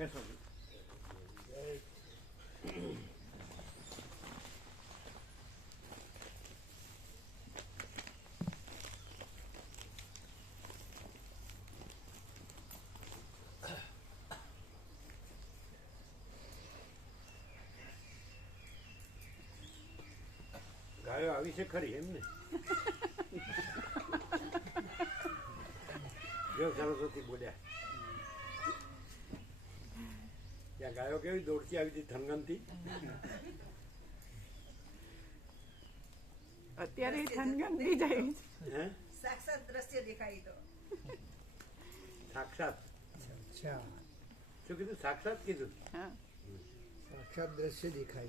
બેસો. ગાયો આવી છે ખરી એમ ને? જો સરસ્વતી બોલ્યા. ત્યાં ગાયો કેવી દોડતી આવી હતી થનગનથી અત્યારે થનગન થઈ જાય છે. હે? સાક્ષાત દ્રશ્ય દેખાય તો. સાક્ષાત. અચ્છા. શું કીધું? સાક્ષાત કીધું? હા. સાક્ષાત દ્રશ્ય દેખાય.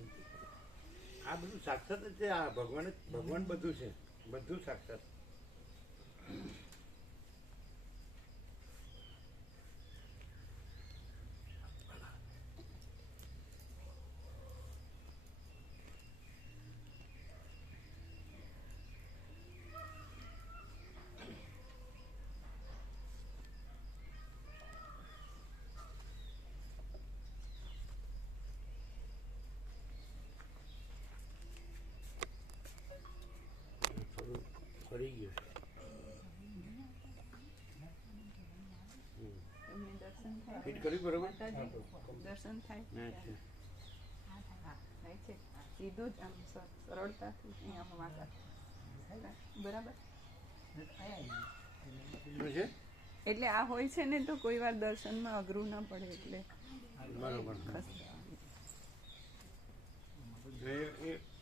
આ બધું સાક્ષાત જ છે આ ભગવાન ભગવાન બધું છે. બધું સાક્ષાત. ફરી ગયું ફિટ કર્યું બરોબર દર્શન થાય છે સીધું જ આમ સરળતાથી અહીંયા વાંકા બરાબર એટલે આ હોય છે ને તો કોઈ વાર દર્શનમાં અઘરું ના પડે એટલે બરાબર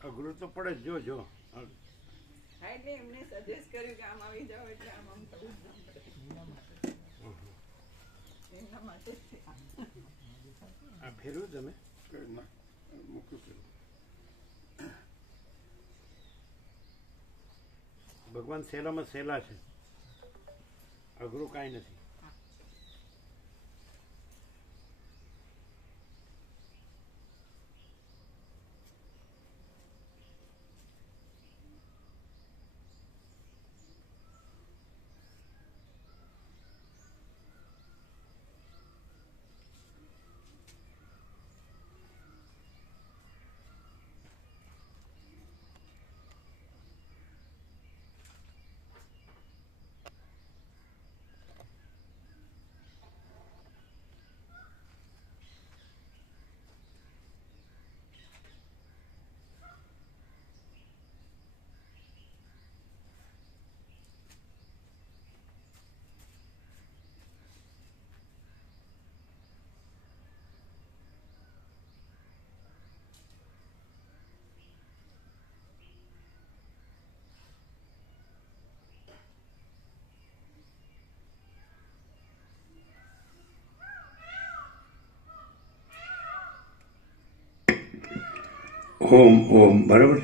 અઘરું તો પડે જો જો હા એટલે એમને સજેસ્ટ કર્યું કે આમ આવી જાઓ એટલે આમ આમ કરવું એમના માટે આ. આ ફેરવું તમે મૂક્યું પેલું ભગવાન સહેલામાં સહેલા છે. અઘરું કાંઈ નથી. ઓમ ઓમ બરાબર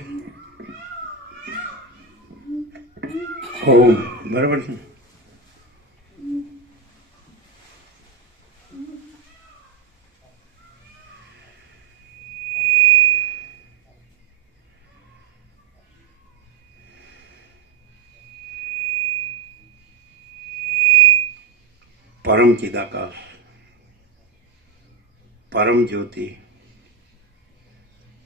છે ઓમ બરાબર છે પરમ ચિદાકાશ પરમ જ્યોતિ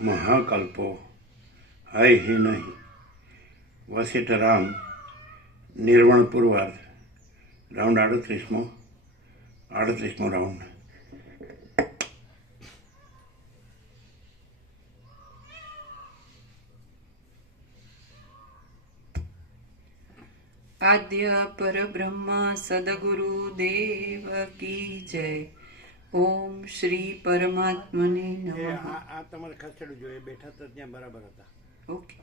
महाकल्पो। है ही नहीं। वशिष्ठ राम निर्वण पूर्वार्ध राउंड अड़तीसमो अड़तीसमो राउंड। आद्य परब्रह्मा सदगुरु देव की जय। ઓમ શ્રી પરમાત્મને નમઃ. આ તમારે ખસેડવું જોઈએ બેઠા તો ત્યાં બરાબર હતા. ઓકે.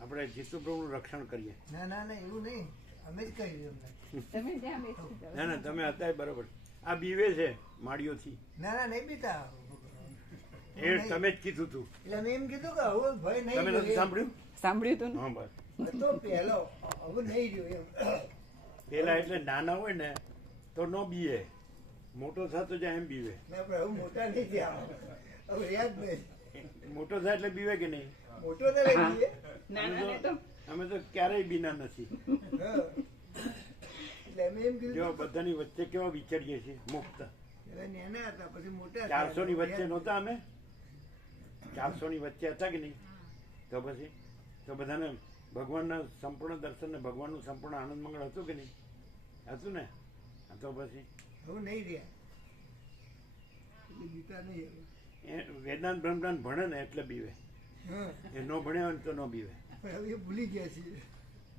આપણે જીતુપ્રભુનું રક્ષણ કરીએ. ના ના ના એવું નહીં. અમે જ કહ્યું તમે ત્યાં બેસી ના ના તમે હતા બરાબર. આ બીવે છે માળીઓથી. ના ના નહીં બીતા એ તમે જ કીધું તું. એટલે મેં એમ કીધું કે હવે ભય નહીં તમે નથી સાંભળ્યું? સાંભળ્યું તું હા બસ. તો પહેલો હવે નહીં રહ્યો એમ. પેલા એટલે નાના હોય ને તો નો બીએ. મોટો થતો જાય એમ બીવે. ના પણ હવે મોટા નહીં થયા. હવે યાદ નહીં. મોટો થાય એટલે બીવે કે નહીં? મોટો તો અમે તો ક્યારેય બીના નથી. જો બધાની વચ્ચે કેવા વિચારીએ છીએ મુક્ત. પેલા નાના હતા પછી મોટા ચારસો ની વચ્ચે નહોતા અમે? ચારસો ની વચ્ચે હતા કે નહીં? તો પછી તો બધાને ભગવાનના સંપૂર્ણ દર્શન ને ભગવાનનું સંપૂર્ણ આનંદ મંગળ હતું કે નહીં? હતું ને? તો પછી હવે નહીં રહ્યા. બીતા નહીં વેદાંત બ્રહ્મદાન ભણે ને એટલે બીવે. એ ન ભણ્યા ને તો ન બીવે. હવે ભૂલી ગયા છીએ.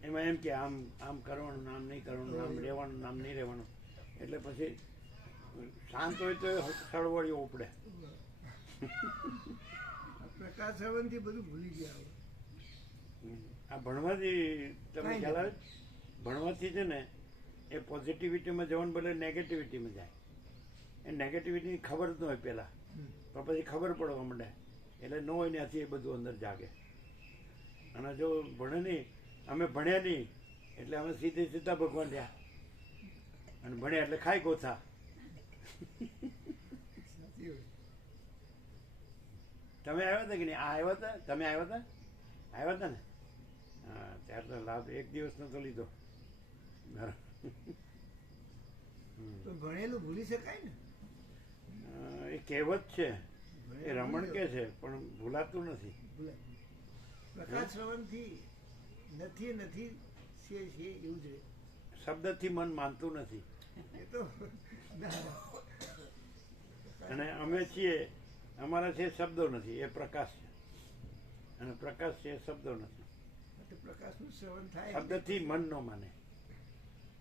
એમાં એમ કે આમ આમ કરવાનું નામ નહીં કરવાનું નામ રહેવાનું નામ નહીં રહેવાનું. એટલે પછી શાંત હોય તો સળવળીઓ ઉપડે. પ્રકાશ શ્રવણથી બધું ભૂલી ગયા આ ભણવાથી તમે ખ્યાલ આવે? ભણવાથી છે ને એ પોઝિટિવિટીમાં જવાનું બદલે નેગેટિવિટીમાં જાય. એ નેગેટિવિટીની ખબર જ ન હોય પહેલાં. તો પણ પછી ખબર પડવા માંડે. એટલે ન હોય ત્યાંથી એ બધું અંદર જાગે. અને જો ભણે નહીં અમે ભણ્યા નહીં એટલે અમે સીધે સીધા ભગવાન રહ્યા. અને ભણ્યા એટલે ખાઈ ગોથા. તમે આવ્યા હતા કે નહીં? આ આવ્યા હતા? તમે આવ્યા હતા? આવ્યા હતા ને? હા ત્યારે તો લાભ એક દિવસનો તો લીધો. બરાબર. તો ભણેલું ભૂલી શકાય ને? એ કહેવત છે. એ રમણ કે છે પણ ભૂલાતું નથી. પ્રકાશ શ્રવણથી નથી નથી છે છે એવું જ. શબ્દથી મન માનતું નથી. એ તો અને અમે છીએ અમારા છે શબ્દો નથી એ પ્રકાશ છે. અને પ્રકાશ છે શબ્દો નથી. પ્રકાશનું શ્રવણ થાય. શબ્દથી મન ન માને.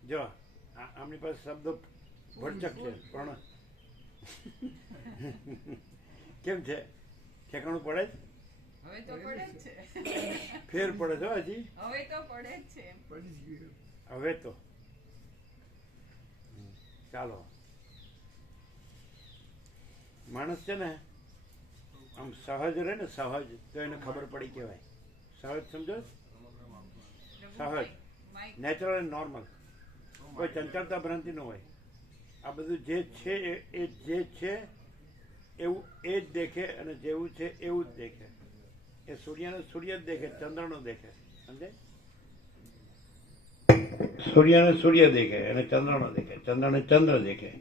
જો આ- આમની પાસે શબ્દો ભરચક છે પણ કેમ છે? ઠેકાણું પડે જ? હવે તો પડે જ છે. ફેર પડે છે હજી? હવે તો પડે જ છે. પડી ગયું. હવે તો. ચાલો. માણસ છે ને આમ સહજ રહે ને સહજ તો એને ખબર પડી કહેવાય. સહજ સમજો? સહજ. નેચરલ એન્ડ નોર્મલ કોઈ ચંચળતા ભ્રાંતિ ન હોય. આ બધું જે છે એ- જે છે, એવું એ જ દેખે અને જેવું છે એવું જ દેખે. એ સૂર્યનો સૂર્ય જ દેખે, ચંદ્રનો દેખે. સમજે સૂર્યને સૂર્ય દેખે અને ચંદ્રનો દેખે. ચંદ્રને ચંદ્ર દેખે.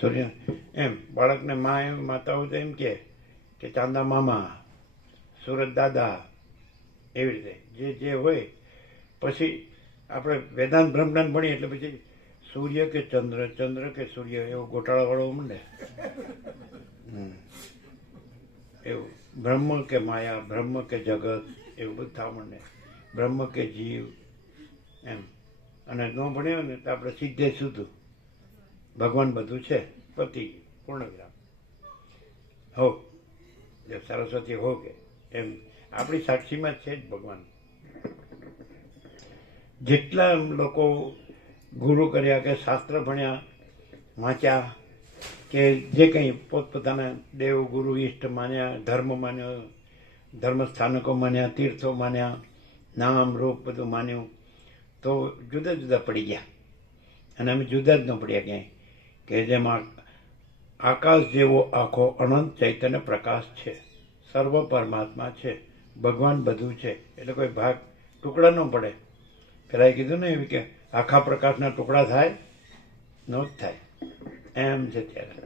સૂર્ય, એમ, બાળકને મા એમ, માતાઓ તો એમ કે કે ચાંદા મામા સુરત દાદા, એવી રીતે. જે જે હોય, પછી આપણે વેદાંત બ્રહ્મદાન ભણીએ એટલે પછી સૂર્ય કે ચંદ્ર ચંદ્ર કે સૂર્ય, એવો ગોટાળા વાળો મંડે હમ. એવું. બ્રહ્મ કે માયા, બ્રહ્મ કે જગત, એવું બધું થવા માંડે બ્રહ્મ કે જીવ, એમ. અને ન ભણ્યો ને તો આપણે સીધે સીધું ભગવાન બધું છે, પતિ પૂર્ણ વિરામ હો સરસ્વતી હો કે. એમ. આપણી સાક્ષીમાં છે જ ભગવાન. જેટલા લોકો ગુરુ કર્યા કે શાસ્ત્ર ભણ્યા, વાંચ્યા કે જે કંઈ પોતપોતાના દેવ ગુરુ ઈષ્ટ માન્યા, ધર્મ માન્યો, ધર્મ સ્થાનકો માન્યા, તીર્થો માન્યા, નામ રૂપ બધું માન્યું, તો જુદા જુદા પડી ગયા. અને અમે જુદા જ ન પડ્યા ક્યાંય, કે જેમાં આકાશ જેવો આખો અનંત ચૈતન્ય પ્રકાશ છે. સર્વ પરમાત્મા છે. ભગવાન બધું છે. એટલે કોઈ ભાગ ટુકડા ન પડે. પેલા એ કીધું ને એવી કે આખા પ્રકાશના ટુકડા થાય ન જ થાય. એમ છે ત્યારે.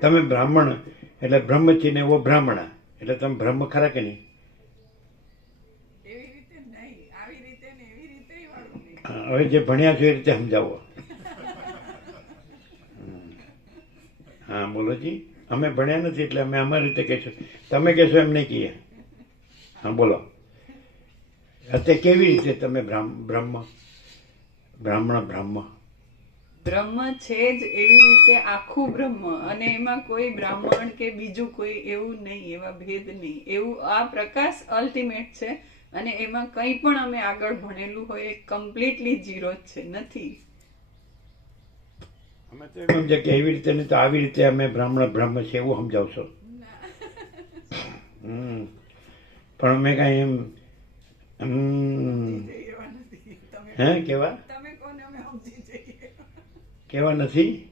તમે બ્રાહ્મણ એટલે બ્રહ્મચીને એવો બ્રાહ્મણ એટલે તમે બ્રહ્મ ખરા કે નહીં? હવે જે ભણ્યા છો એ રીતે સમજાવો. હા બોલોજી અમે ભણ્યા નથી એટલે અમે અમારી રીતે કહીશું. તમે કહેશો એમ નહીં કહીએ. હા બોલો. અત્યારે કેવી રીતે તમે બ્રહ્મ બ્રાહ્મણ બ્રહ્મ. બ્રહ્મ છે જ એવી રીતે આખું બ્રહ્મ અને એમાં કોઈ બ્રાહ્મણ કે બીજું કોઈ એવું નહીં એવા ભેદ નહીં. એવું આ પ્રકાશ અલ્ટિમેટ છે અને એમાં કંઈ પણ અમે આગળ ભણેલું હોય એ કમ્પ્લીટલી ઝીરો જ છે નથી. અમે તો એમ સમજે કે એવી રીતે નહીં તો આવી રીતે અમે બ્રાહ્મણ બ્રહ્મ છે એવું સમજાવશો. હમ. પણ અમે કાંઈ એમ હે? કેવા? કેવા નથી?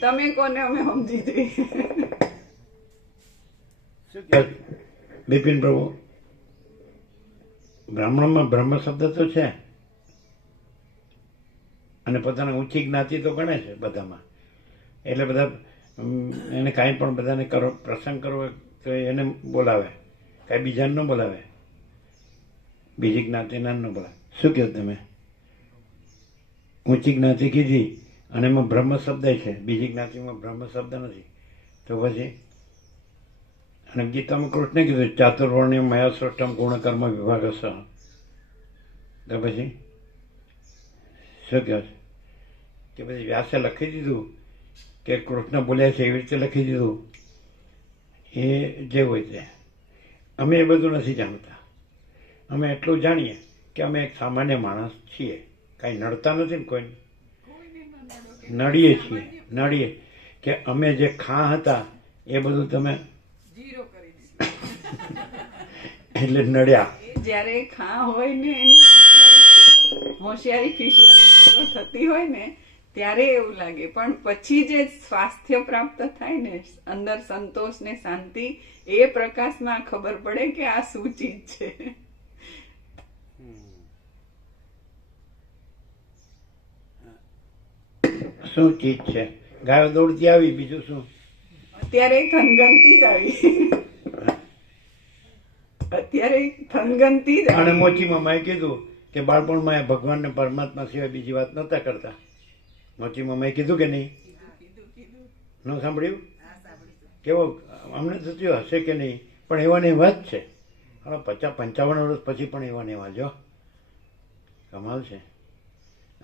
તમે કોને અમે સમજી જઈએ? બિપિન પ્રભુ બ્રાહ્મણમાં બ્રહ્મ શબ્દ તો છે. અને પોતાને ઊંચી જ્ઞાતિ તો ગણે છે બધામાં. એટલે બધા એને કાંઈ પણ બધાને કરો પ્રસંગ કરવો તો એને બોલાવે. કાંઈ બીજાને ન બોલાવે. બીજી જ્ઞાતિના ન ભાઈ શું કહો તમે? ઊંચી જ્ઞાતિ કીધી અને એમાં બ્રહ્મ શબ્દ છે. બીજી જ્ઞાતિમાં બ્રહ્મ શબ્દ નથી. તો પછી અને ગીતામાં કૃષ્ણે કીધું, ચાતુર્વર્ણ્ય મયા સૃષ્ટમ ગુણકર્મ વિભાગ સહ તો પછી શું કહે છે? કે પછી વ્યાસે લખી દીધું કે કૃષ્ણ બોલ્યા છે એવી રીતે લખી દીધું. એ જે હોય તે. અમે એ બધું નથી જાણતા. અમે એટલું જાણીએ કે અમે એક સામાન્ય માણસ છીએ. કાંઈ નડતા નથી ને કોઈ નડીએ છીએ નડીએ. કે અમે જે ખા હતા એ બધું તમે એટલે નડ્યા. જ્યારે ખા હોય ને એની હોશિયારી ખિશિયારી ફિશિયારી થતી હોય ને ત્યારે એવું લાગે. પણ પછી જે સ્વાસ્થ્ય પ્રાપ્ત થાય ને અંદર સંતોષ ને શાંતિ એ પ્રકાશમાં ખબર પડે કે આ શું ચીજ છે. શું ચીજ છે? ગાયો દોડતી આવી બીજું શું? અત્યારે થનગનતી જ આવી. અત્યારે થનગનતી જ અને મોચીમાં મેં કીધું કે બાળપણમાં એ ભગવાનને પરમાત્મા સિવાય બીજી વાત નહોતા કરતા. મોચી મેં કીધું કે નહીં? ન સાંભળ્યું? કેવો અમને તો થયું હશે કે નહીં? પણ એવા ને એવા જ છે. હવે પચાસ પંચાવન વર્ષ પછી પણ એવા ને એવા જો કમાલ છે.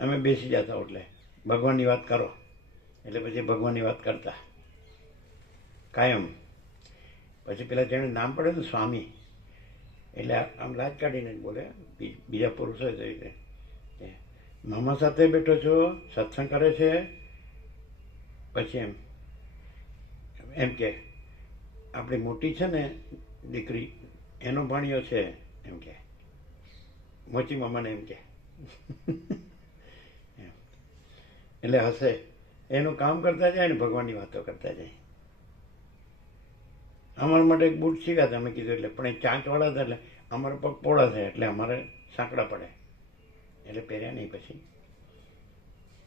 અમે બેસી જતા એટલે ભગવાનની વાત કરો. એટલે પછી ભગવાનની વાત કરતા. કાયમ. પછી પેલા જેને નામ પડે ને સ્વામી, એટલે આમ લાજ કાઢીને જ બોલે બીજા પુરુષો જ તો રીતે. મામા સાથે બેઠો છો, સત્સંગ કરે છે? પછી એમ એમ કે, આપણી મોટી છે ને દીકરી, એનો ભાણિયો છે. એમ કે. મોચી મામાને એમ કે. એટલે હશે. એનું કામ કરતા જાય ને ભગવાનની વાતો કરતા જાય. અમારા માટે એક બૂટ સીવ્યા તમે કીધું એટલે, પણ એ ચાંચવાળા હતા એટલે અમારા પગ પોળા થયા એટલે અમારે સાંકડા પડે એટલે પહેર્યા નહીં પછી.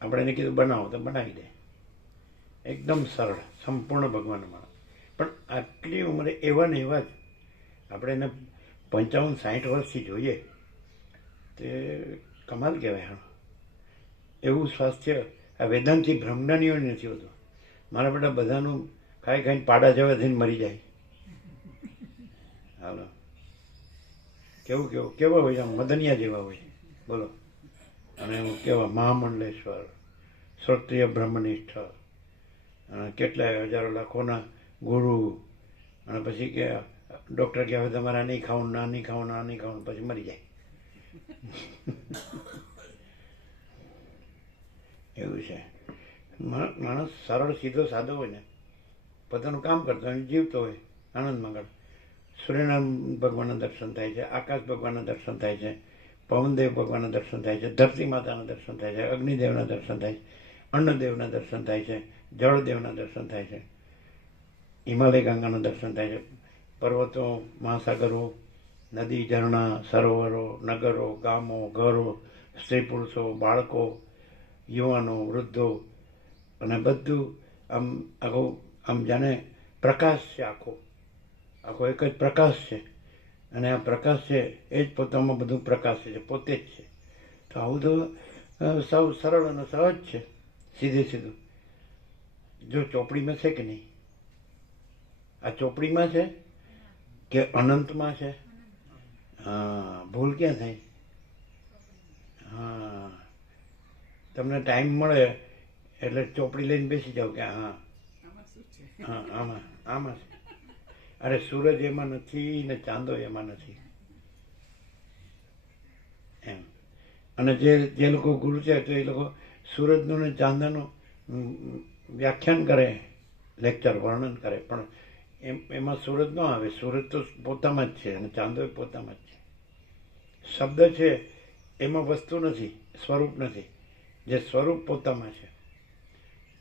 આપણે એને કીધું, બનાવો તો બનાવી દે. એકદમ સરળ, સંપૂર્ણ ભગવાન અમારા પણ આટલી ઉંમરે એવા ને એવા જ આપણે એને પંચાવન સાઠ વર્ષથી જોઈએ. તે કમાલ કહેવાય એવું સ્વાસ્થ્ય આ વેદાંતથી બ્રહ્મજ્ઞાનીઓ નથી હોતું મારા બધા બધાનું ખાઈ ખાઈને પાડા જવા થઈને મરી જાય. હાલો. કેવું કેવું? કેવા હોય આમ? મદનિયા જેવા હોય. બોલો. અને હું કેવા? મહામંડલેશ્વર. શ્રોત્રિય બ્રહ્મનિષ્ઠ. અને કેટલાય હજારો લાખોના ગુરુ. અને પછી કે ડૉક્ટર કે હવે તમારે આ નહીં ખાવું ના નહીં ખાવું ના નહીં ખાવું પછી મરી જાય. એવું છે. માણસ સરળ, સીધો સાદો હોય ને, પોતાનું કામ કરતો હોય જીવતો હોય, આનંદ મગળ. સૂર્યનારાયણ ભગવાનના દર્શન થાય છે, આકાશ ભગવાનના દર્શન થાય છે, પવનદેવ ભગવાનના દર્શન થાય છે, ધરતી માતાના દર્શન થાય છે, અગ્નિદેવના દર્શન થાય છે, અન્નદેવના દર્શન થાય છે, જળદેવના દર્શન થાય છે, હિમાલય ગંગાના દર્શન થાય છે, પર્વતો, મહાસાગરો, નદી, ઝરણા, સરોવરો, નગરો, ગામો, ઘરો, સ્ત્રી પુરુષો, બાળકો યુવાનો, વૃદ્ધો અને બધું આમ આખો આમ જાણે પ્રકાશ છે આખો. આખો એક જ પ્રકાશ છે. અને આ પ્રકાશ છે એ જ પોતામાં બધું પ્રકાશ છે, પોતે જ છે. તો આવું તો સૌ સરળ અને સહજ છે, સીધે સીધું. જો ચોપડીમાં છે કે નહીં? આ ચોપડીમાં છે કે અનંતમાં છે? હા, ભૂલ ક્યાં થાય હા તમને ટાઈમ મળે એટલે ચોપડી લઈને બેસી જાવ કે હા. હા, આમાં આમાં છે. અરે સૂરજ એમાં નથી ને ચાંદો એમાં નથી. એમ. અને જે જે લોકો ગુરુ છે તો એ લોકો સૂરજનું ને ચાંદાનું વ્યાખ્યાન કરે, લેક્ચર વર્ણન કરે. પણ એમ, એમાં સુરત ન આવે. સુરત તો પોતામાં જ છે અને ચાંદો પોતામાં જ છે. શબ્દ છે, એમાં વસ્તુ નથી, સ્વરૂપ નથી. જે સ્વરૂપ પોતામાં છે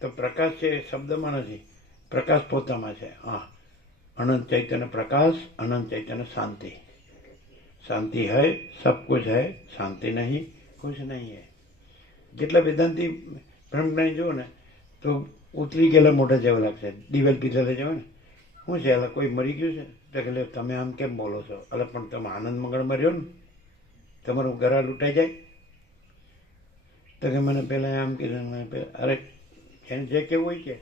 તો પ્રકાશ છે એ શબ્દમાં નથી પ્રકાશ પોતામાં છે હા અનંત ચૈતન્ય પ્રકાશ અનંત ચૈતન્ય શાંતિ શાંતિ है सब कुछ है शांति नहीं कुछ नहीं है જેટલા વેદાંતિ બ્રહ્મજ્ઞાની જુઓ ને તો ઉતરી ગયેલા મોઢા જેવા લાગશે દિવેલ પીધેલા જેવા ને શું છે એટલે કોઈ મરી ગયું છે તો કે લે તમે આમ કેમ બોલો છો એટલે પણ તમે આનંદ મંગળમાં રહ્યો ને તમારું ગરા લૂંટાઈ જાય તો કે મને પહેલાં આમ કીધું મને અરે, એને જે કેવું હોય કે,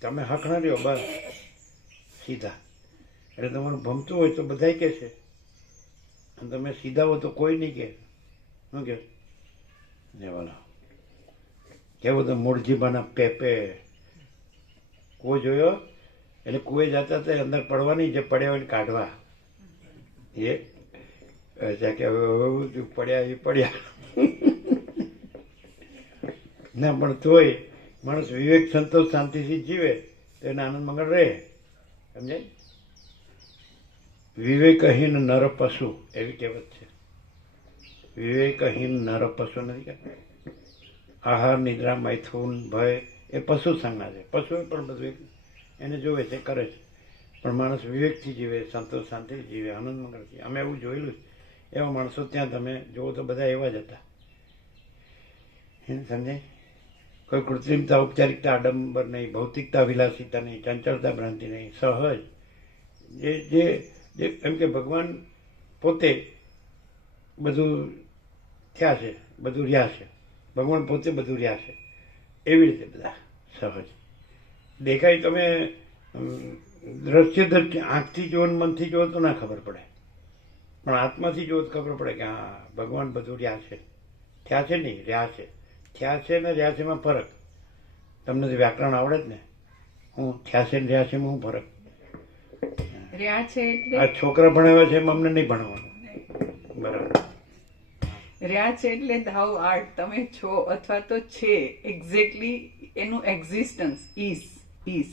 તમે હક ના રહ્યો બસ. સીધા. એટલે તમારું ભમતું હોય તો બધાય કહે છે. અને તમે સીધા હો તો કોઈ નહીં કે શું કે ને વાલા. કેવું તો મૂળજીબાના પેપે. કૂવો જોયો? એટલે કૂએ જતા હતા અંદર પડવાની જે પડ્યા હોય કાઢવા. એ કે પડ્યા, એ પડ્યા. ના, પણ તોય માણસ વિવેક સંતોષ શાંતિથી જીવે તો એને આનંદ મંગળ રહે. સમજાય વિવેકહીન નર પશુ, એવી કહેવત છે. વિવેકહીન નર પશુ નથી આહાર, નિદ્રા, મૈથુન, ભય, એ પશુ સંજ્ઞા છે. પશુ પણ બધું એને જોવે છે, કરે છે. પણ માણસ વિવેકથી જીવે, સંતોષ શાંતિથી જીવે, આનંદ મંગળથી અમે એવું જોયેલું એવા માણસો ત્યાં તમે જુઓ તો બધા એવા જ હતા. સમજાય કોઈ કૃત્રિમતા ઔપચારિકતા આડંબર નહીં ભૌતિકતા વિલાસિતા નહીં ચંચળતા ભ્રાંતિ નહીં સહજ જે જે જે એમ કે ભગવાન પોતે બધું થયા છે, બધું રહ્યા છે. ભગવાન પોતે બધું રહ્યા છે. એવી રીતે બધા સહજ. દેખાય તમે દ્રશ્ય દ્રશ્ય, આંખથી જુઓ મનથી જુઓ તો ના ખબર પડે. પણ આત્માથી જુઓ તો ખબર પડે કે હા, ભગવાન બધું રહ્યા છે. થયા છે નહીં રહ્યા છે. થયા છે ને રહ્યા છે ફરક. તમને તો વ્યાકરણ આવડે જ ને. હું થયા છે ને રહ્યા છે હું ફરક. રહ્યા છે આ છોકરા ભણાવ્યા છે એમાં અમને નહીં ભણવાનું. બરાબર. રહ્યા છે એટલે ધાવ આર્ટ તમે છો અથવા તો છે. એક્ઝેક્ટલી એનું એક્ઝિસ્ટન્સ ઇઝ ઇઝ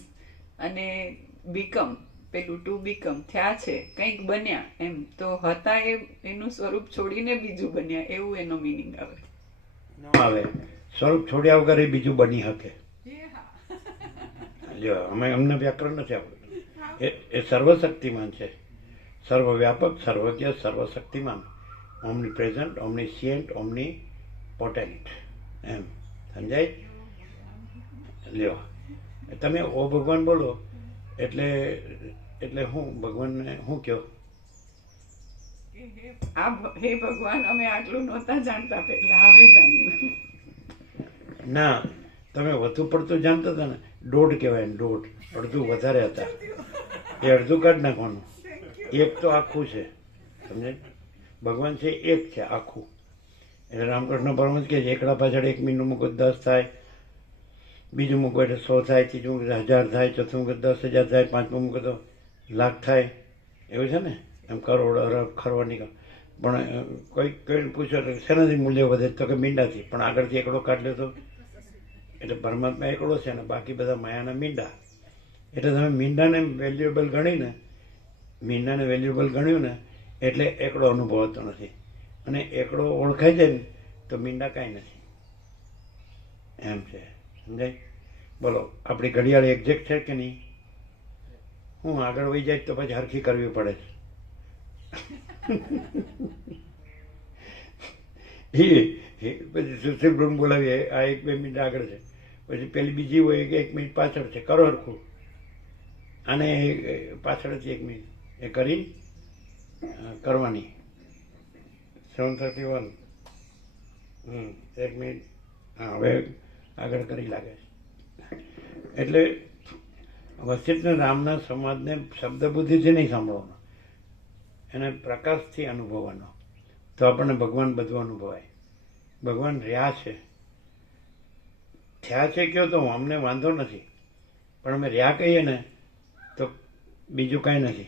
અને બીકમ પેલું ટુ બીકમ થયા છે કંઈક બન્યા એમ. તો હતા એ એનું સ્વરૂપ છોડીને બીજું બન્યા. એવું એનો મિનિંગ આવે. ન આવે. સ્વરૂપ છોડ્યા વગર એ બીજું બની શકે. જો અમે અમને વ્યાકરણ નથી આવડતું. એ એ સર્વશક્તિમાન છે. સર્વવ્યાપક સર્વજ્ઞ સર્વશક્તિમાન. Omnipresent omniscient omnipotent એમ. સમજાય? લ્યો. તમે ઓ ભગવાન બોલો. એટલે એટલે હું ભગવાનને હું કહો હે ભગવાન, અમે આટલું નહોતા જાણતા પહેલા, હવે જાણ્યું. ના, તમે વધુ પડતું જાણતા હતા ને, દોઢ કહેવાય ને દોઢ, અડધું વધારે હતા. એ અડધું કાઢ નાખવાનું. એક તો આખું છે, સમજે? ભગવાન છે, એક છે આખું. એટલે રામકૃષ્ણ પરમજ કે એકડા પાછળ એક મિનિટ મૂકો દસ થાય, બીજું મૂકો એટલે સો થાય, ત્રીજું મૂકો હજાર થાય, ચોથું મૂકો દસ, હજાર થાય, પાંચમું મૂકો તો લાખ થાય. એવું છે ને? એમ કરોડ અરબ ખરવા નીકળ. પણ કોઈ કોઈ પૂછો તો શેનાથી મૂલ્ય વધે? તો કે મીંડાથી. પણ આગળથી એકડો કાઢ લ્યો તો એટલે પરમાત્મા એકડો છે ને બાકી બધા માયાના મીંડા. એટલે તમે મીંડાને વેલ્યુએબલ ગણીને, મીંડાને વેલ્યુએબલ ગણ્યું ને, એટલે એકડો અનુભવાતો નથી. અને એકડો ઓળખાઈ જાય ને, તો મીંડા કાંઈ નથી. એમ છે. સમજાય? બોલો, આપણી ઘડિયાળ એક્ઝેક્ટ છે કે નહીં? હું આગળ વહી જાય તો પછી હરખી કરવી પડે છે. એ પછી સુશીલ બ્રહ્મ બોલાવીએ આ એક બે મિનિટ આગળ છે. પછી પેલી બીજી હોય કે એક મિનિટ પાછળ છે કરો હરખું અને પાછળથી એક મિનિટ, એ કરી કરવાની. સેવન થર્ટી વન હમ, એક મિનિટ. હા, હવે આગળ કરી લાગે એટલે, વસિષ્ઠ રામના સમાજને શબ્દ બુદ્ધિથી નહીં સાંભળવાનો. એને પ્રકાશથી અનુભવવાનો. તો આપણને ભગવાન બધું અનુભવાય. ભગવાન રહ્યા છે. થયા છે કયો તો અમને વાંધો નથી. પણ અમે રહ્યા કહીએ ને, તો બીજું કાંઈ નથી.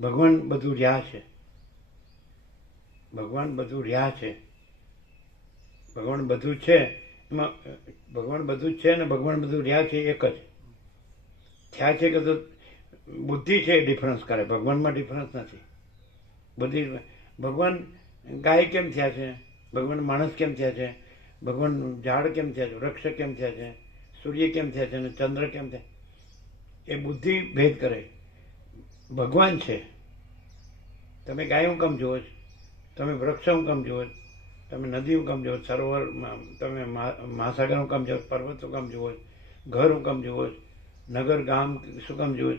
ભગવાન બધું રહ્યા છે. ભગવાન બધું રહ્યા છે. ભગવાન બધું છે. એમાં, ભગવાન બધું જ છે ને ભગવાન બધું રહ્યા છે એક જ. થયા છે કે તો બુદ્ધિ છે ડિફરન્સ કરે. ભગવાનમાં ડિફરન્સ નથી. બુદ્ધિ ભગવાન ગાય કેમ થયા છે? ભગવાન માણસ કેમ થયા છે? ભગવાન ઝાડ કેમ થયા છે? વૃક્ષ કેમ થયા છે? સૂર્ય કેમ થયા છે? અને ચંદ્ર કેમ થયા? એ બુદ્ધિ ભેદ કરે. ભગવાન છે. તમે ગાય હું કામ જુઓ છો? તમે વૃક્ષ હું કેમ જુઓ છો? તમે નદી હું કેમ જુઓ સરોવર તમે મહા- મહાસાગર હું કામ જુઓ પર્વત હું કામ જુઓ ઘર હું કામ જુઓ નગર ગામ શું કામ જુઓ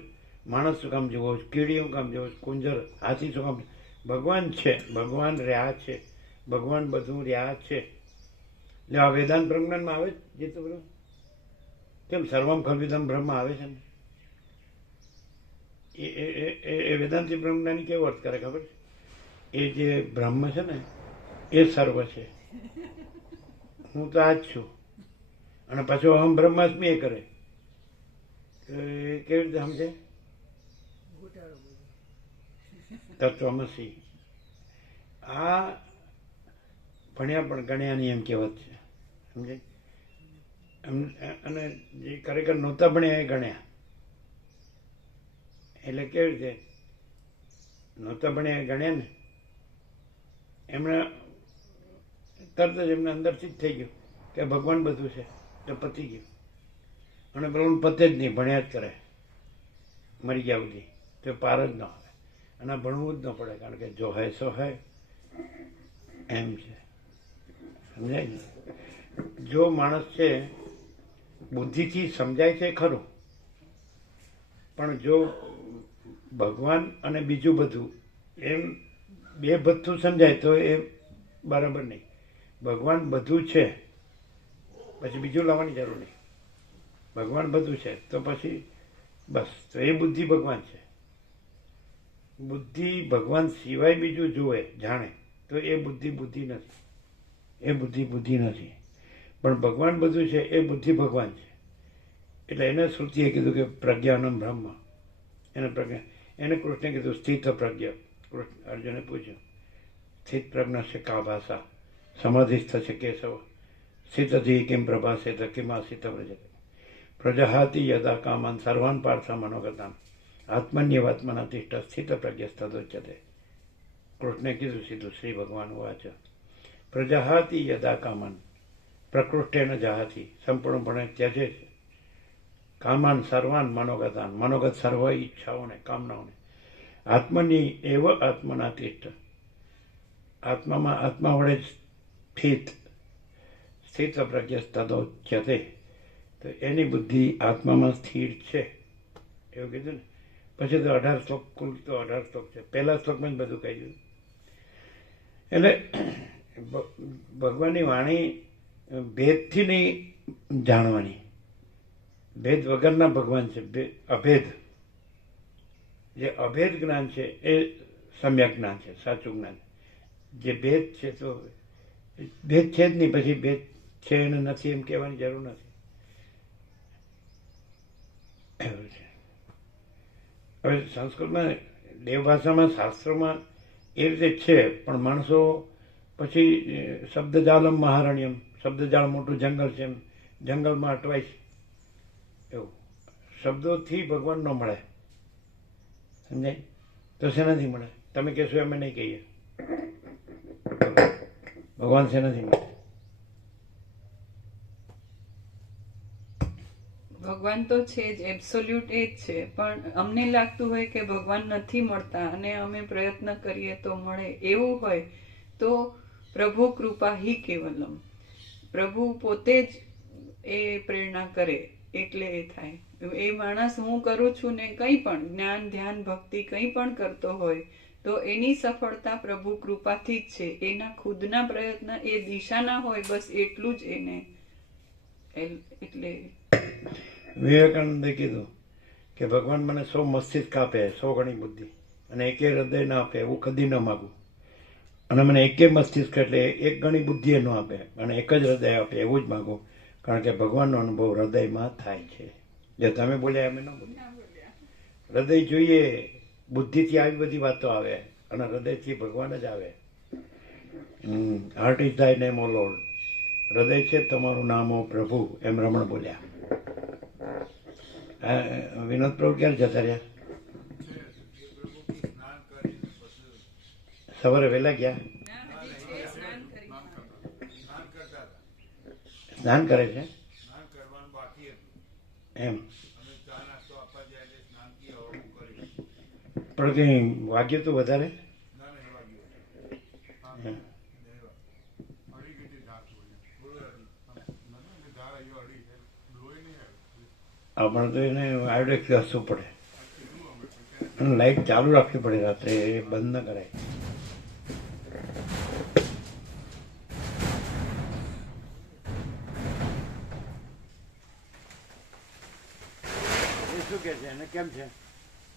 માણસ શું કામ જુઓ કીડી હું કામ જુઓ કુંજર, હાથી શું કામ ભગવાન છે, ભગવાન રહ્યા છે, ભગવાન બધું રહ્યા છે. એટલે આ વેદાંત પ્રજ્ઞાનમાં આવે છે તો બધું કેમ સર્વમ ખલવિદમ બ્રહ્મ આવે છે ને? એ, એ- વેદાંતિ બ્રહ્મજ્ઞાની કેવો અર્થ કરે ખબર છે? એ જે બ્રહ્મ છે ને, એ સર્વ છે. હું તો આ જ છું. અને પાછો અહમ બ્રહ્માસ્મી એ કરે. કેવી રીતે સમજે? તત્વમસી. આ ભણ્યા પણ ગણ્યાની એમ કહેવત છે. સમજે અને જે ખરેખર નહોતા ભણ્યા એ ગણ્યા. એટલે કેવી રીતે? નહોતા ભણ્યા એ ગણ્યા ને? એમણે તરત જ એમને અંદરથી જ થઈ ગયું કે ભગવાન બધું છે, તો પતી ગયું. અને પેલું પતે જ નહીં, ભણ્યા જ કરે. મરી ગયા સુધી. તો પાર જ ન આવે અને ભણવું જ ન પડે, કારણ કે જો હે સો હે, એમ છે. સમજાય ને? જો માણસ છે, બુદ્ધિથી સમજાય છે ખરું, પણ જો ભગવાન અને બીજું બધું એમ બે બધું સમજાય તો એ બરાબર નહીં. ભગવાન બધું છે, પછી બીજું લાવવાની જરૂર નહીં. ભગવાન બધું છે, તો પછી બસ, તો એ બુદ્ધિ ભગવાન છે. બુદ્ધિ ભગવાન સિવાય બીજું જુએ, જાણે. તો એ બુદ્ધિ બુદ્ધિ નથી. એ બુદ્ધિ બુદ્ધિ નથી. પણ ભગવાન બધું છે, એ બુદ્ધિ ભગવાન છે. એટલે એને શ્રુતિએ કીધું કે પ્રજ્ઞાનમ બ્રહ્મ. એને પ્રજ્ઞા, એને કૃષ્ણે કીધું સ્થિત પ્રજ્ઞ. કૃષ્ણ અર્જુને પૂછ્યું, સ્થિત પ્રજ્ઞ છે કા ભાષા? સમાધિસ્થ છે કેશવ? સ્થિતધિ કિમ પ્રભાસે કિમાસિત પ્રજા પ્રજહાતિ યદા કામાન સર્વાન પાર્થ મનોગતામ. આત્મન્યવાત્મના તિષ્ઠ સ્થિત પ્રજ્ઞસ્થદોચ્યતે કૃષ્ણે કીધું, સીધું શ્રી ભગવાન વાચ. પ્રજાહાતી યદા કામન. પ્રકૃષ્ટેન જહાતી. સંપૂર્ણપણે ત્યજે છે. કામાન સર્વાન મનોગતાન. મનોગત સર્વ ઈચ્છાઓને, કામનાઓને. આત્મની એવ આત્મના તિષ્ઠ. આત્મામાં આત્મા વડે સ્થિત. સ્થિત પ્રજ્ઞસ્તદોચ્યતે. તો એની બુદ્ધિ આત્મામાં સ્થિર છે. એવું કીધું ને? પછી તો અઢાર શ્લોક કુલ તો અઢાર શ્લોક છે. પહેલા શ્લોકમાં જ બધું કહી દીધું. એટલે ભગવાનની વાણી ભેદથી નહીં જાણવાની. ભેદ વગરના ભગવાન છે. અભેદ. જે અભેદ જ્ઞાન છે એ સમ્યક જ્ઞાન છે, સાચું જ્ઞાન. જે ભેદ છે તો, ભેદ છે જ નહીં. પછી ભેદ છે નથી એમ કહેવાની જરૂર નથી એવું છે હવે સંસ્કૃતમાં દેવભાષામાં, શાસ્ત્રોમાં એ રીતે છે, પણ માણસો પછી શબ્દજાલમ મહારણ્યમ, શબ્દજાળ મોટું જંગલ છે એમ, જંગલમાં અટવાય છે. એવું. શબ્દોથી ભગવાન ન મળે. સમજાય? તો શેનાથી મળે? તમે કહેશો અમે નહીં કહીએ. ભગવાન શેનાથી મળે? ભગવાન તો છે જ એબ્સોલ્યુટ એ જ છે. પણ અમને લાગતું હોય કે ભગવાન નથી મળતા અને અમે પ્રયત્ન કરીએ તો મળે એવું હોય, તો પ્રભુ કૃપા હિ કેવલમ. પ્રભુ પોતે જ એ પ્રેરણા કરે, એટલે એ થાય. એ માણસ હું કરું છું ને કંઈ પણ, જ્ઞાન, ધ્યાન, ભક્તિ કંઈ પણ કરતો હોય, તો એની સફળતા પ્રભુ કૃપાથી જ છે. એના ખુદના પ્રયત્ન એ દિશાના હોય, બસ એટલું જ એને એટલે વિવેકાનંદે કીધું કે ભગવાન મને સો મસ્તિષ્ક આપે સો ગણી બુદ્ધિ. અને એકે હૃદય ના આપે એવું કદી ન માગું. અને મને એકે મસ્તિષ્ક એટલે એક ગણી બુદ્ધિ ન આપે અને એક જ હૃદય આપે એવું જ માગું. કારણ કે ભગવાનનો અનુભવ હૃદયમાં થાય છે. જે તમે બોલ્યા અમે ન બોલ્યા? હૃદય જોઈએ બુદ્ધિથી આવી બધી વાતો આવે અને હૃદયથી ભગવાન જ આવે. Heart is thy name O lord હૃદય છે તમારું નામ હો પ્રભુ એમ રમણ બોલ્યા. વિનોદ પ્રભુ ક્યારે જતા રહ્યા સવારે વહેલા ગયા સ્નાન કરે છે સ્નાન કરવાનું બાકી હતું એમ અમે ચા નાસ્તો આપવા જાય એટલે સ્નાન કી હવા કર્યું પણ કંઈ વાગ્યું તો વધારે ના નહીં વાગ્યું હા હમ. નહીં વાગ્યું અડી ગઈ હતી ધાર થોડી થોડું અડી આમ મને કે ધાર અહીંયા અડી છે લોહી નહીં આવ્યું આપણે તો એને આયોડેક્સ ઘસવું પડે. અને લાઈટ ચાલુ રાખવી પડે રાત્રે એ બંધ ન કરાય. એ શું કે છે? એને કેમ છે?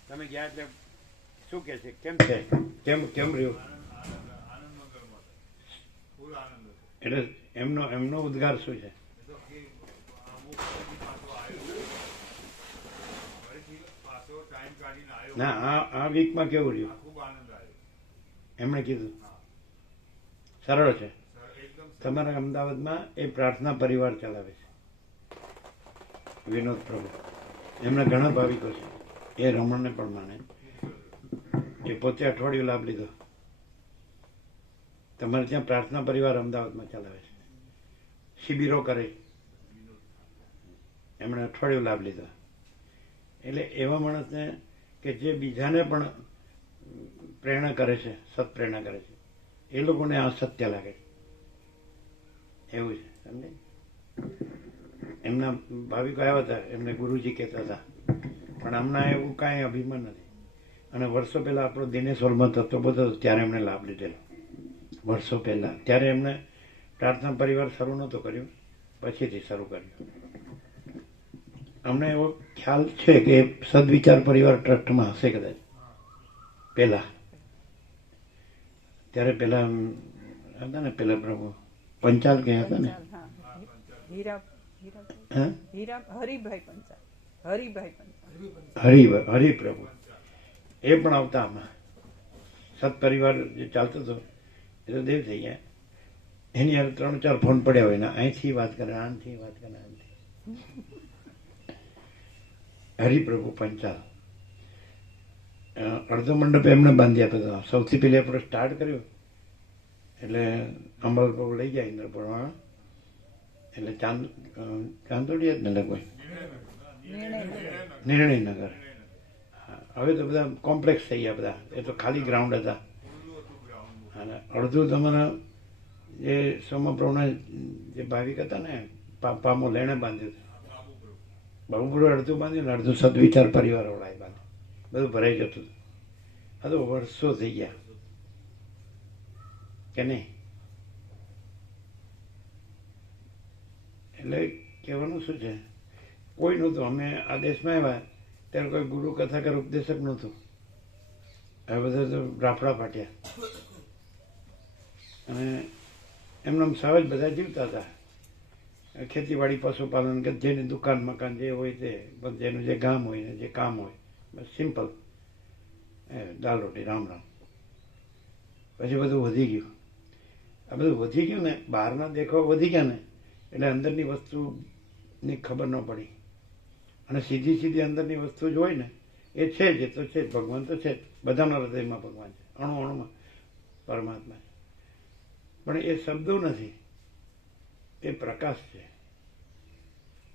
તમે ગયા એટલે શું કે છે? કેમ છે? કેમ કેમ રહ્યું? એટલે એમનો એમનો ઉદ્ગાર શું છે એ તો કે અમુક પછી પાછો આવ્યો ફરીથી પાછો ટાઈમ કાઢીને આવ્યો ના આ આ વીકમાં કેવું રહ્યું? એમણે કીધું? સરળ છે. તમારા અમદાવાદમાં એ પ્રાર્થના પરિવાર ચલાવે છે. વિનોદ પ્રભુ. એમણે ઘણા ભાવિકો છે. એ રમણને પણ માને. એ પોતે અઠવાડિયું લાભ લીધો. તમારે ત્યાં પ્રાર્થના પરિવાર અમદાવાદમાં ચલાવે છે. શિબિરો કરે. એમણે અઠવાડિયું લાભ લીધો. એટલે એવા માણસને કે જે બીજાને પણ પ્રેરણા કરે છે સત્પ્રેરણા કરે છે. એ લોકોને આ સત્ય લાગે છે. એવું છે, સમજે? એમના ભાવિકો આવ્યા હતા, એમને ગુરુજી કહેતા હતા. પણ હમણાં એવું કાંઈ અભિમાન નથી. અને વર્ષો પહેલા આપણો દિનેશ હોલમાં થતો બધો ત્યારે એમણે લાભ લીધેલો. વર્ષો પહેલા. ત્યારે એમણે પ્રાર્થના પરિવાર શરૂ નહોતો કર્યું. પછીથી શરૂ કર્યું. અમને એવો ખ્યાલ છે કે સદવિચાર પરિવાર ટ્રસ્ટમાં હશે કદાચ. પહેલા. ત્યારે પેલા હતા ને પેલા પ્રભુ પંચાલ ગયા હતા ને? હરિભાઈ હરિપ્રભુ એ પણ આવતા આમાં. સત્પરિવાર જે ચાલતો હતો એ તો દેવ થઈ ગયા. એની યાર ત્રણ ચાર ફોન પડ્યા હોય ને અહીંથી વાત કરે આનથી વાત કરે આનથી. હરિપ્રભુ પંચાલ. અડધો મંડપ એમણે બાંધી આપ્યો હતો. સૌથી પહેલી આપણે સ્ટાર્ટ કર્યું. એટલે અંબાલ પ્રભુ લઈ ગયા ઇન્દ્રપુરમાં. એટલે ચાંદ ચાંદોડિયા જ ને લગભગ? નિર્ણયનગર. હવે તો બધા કોમ્પ્લેક્સ થઈ ગયા બધા. એ તો ખાલી ગ્રાઉન્ડ હતા. અને અડધું તમારા જે સોમપ્રભુના જે ભાવિક હતા ને પામો લેણે બાંધ્યું હતું. બાબુપુરો અડધું બાંધ્યું ને અડધું સદવિચાર પરિવાર વાળાએ બાંધ્યું. બધું ભરાઈ જતું હતું. આ તો વર્ષો થઈ ગયા. કે નહીં? એટલે કહેવાનું શું છે? કોઈ નહોતું. અમે આ દેશમાં આવ્યા ત્યારે કોઈ ગુરુ કથાકાર ઉપદેશક નહોતું. હવે બધા તો રાફડા ફાટ્યા. અને એમનામ સહજ બધા જીવતા હતા. ખેતીવાડી પશુપાલન કે જેની દુકાન મકાન જે હોય તે બસ જેનું જે ગામ હોય ને જે કામ હોય, બસ સિમ્પલ એ દાલ રોટી રામ રામ. પછી બધું વધી ગયું. આ બધું વધી ગયું ને, બહારના દેખાવ વધી ગયા ને, એટલે અંદરની વસ્તુની ખબર ન પડી. અને સીધી સીધી અંદરની વસ્તુ જ હોય ને, એ છે જ, એ તો છે જ, ભગવાન તો છે જ. બધાના હૃદયમાં ભગવાન છે. અણુ અણુમાં પરમાત્મા પણ એ શબ્દો નથી. એ પ્રકાશ છે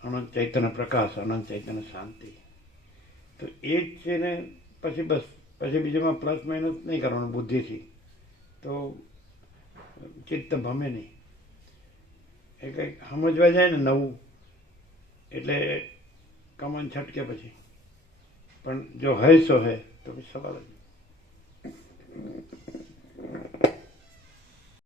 અનંત ચૈતન્ય પ્રકાશ અનંત ચૈતન્ય શાંતિ તો એ જ છે ને પછી બસ પછી બીજામાં પ્લસ માઇનસ નહીં કરવાનું બુદ્ધિથી તો ચિત્ત ભમે નહીં એ કંઈક સમજવા જાય ને નવું એટલે કમાન છટકે પછી પણ જો હૈ સો હૈ તો પછી સવાલ જ.